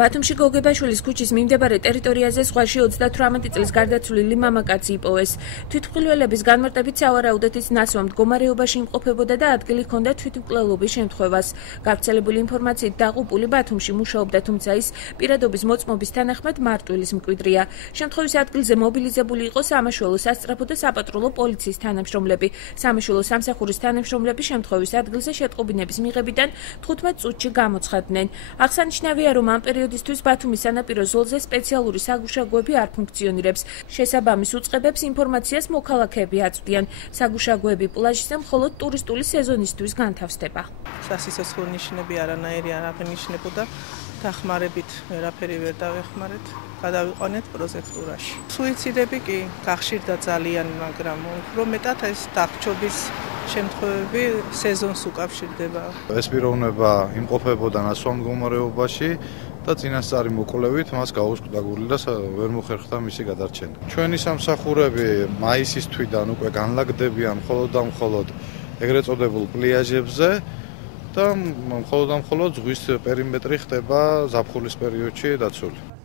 ბათუმში გოგებაშვილის ქუჩის მიმდებარე ტერიტორიაზე ზღვაში 38 წლის გარდაცვლილი მამაკაცი იპოვეს. თვითმკვლელების განმარტებით სავარაუდოდ ის ნაცვლად მდგომარეობაში იმყოფებოდა და ადგილი ჰქონდა თვითმკვლელობის შემთხვევას. გავრცელებული ინფორმაციით დაღუპული ბათუმში მუშაობდა, თუმცა ის პირადობის მოწმობის თანახმად მარტვილის მკვიდრია. შემთხვევის ადგილზე მობილიზებული იყო სამაშველო სასწრაფო და საპატრულო პოლიციის თანამშრომლები. სამაშველო სამსახურის თანამშრომლები შემთხვევის ადგილზე შეტყობინების მიღებიდან 15 წუთში გამოცხადდნენ. აღსანიშნავია, რომ ამ პერიოდისთვის ბათუმის სანაპირო ზოლზე სპეციალური საგუშაგოები არ ფუნქციონირებს. შესაბამის უწყებებს ინფორმაციას მოქალაქეები აწვდიან. საგუშაგოები პლაჟზე მხოლოდ ტურისტული სეზონისთვის განთავსდება. სასიცოცხლო ნიშნები არანაირი არ აღინიშნებოდა. დახმარებით ვერაფერი ვერ დავეხმარეთ, გადავიყვანეთ პროზექტურაში. სუიციდები კი გახშირდა ძალიან, მაგრამ უფრო მეტად ეს დახჭობის შემთხვევები სეზონს უკავშირდება. ეს პიროვნება იმყოფებოდა ნაცვლად მდგომარეობაში და წინასწარი მოკვლევით მას გაუსკვდა გული და ვერ მოხერხდა მისი გადარჩენა. ჩვენი სამსახურები მაისის თვიდან უკვე განლაგდებიან მხოლოდ ეგრეთ წოდებულ პლიაჟებზე და მხოლოდ ზღვის პერიმეტრი ხდება ზაფხულის პერიოდში დაცული.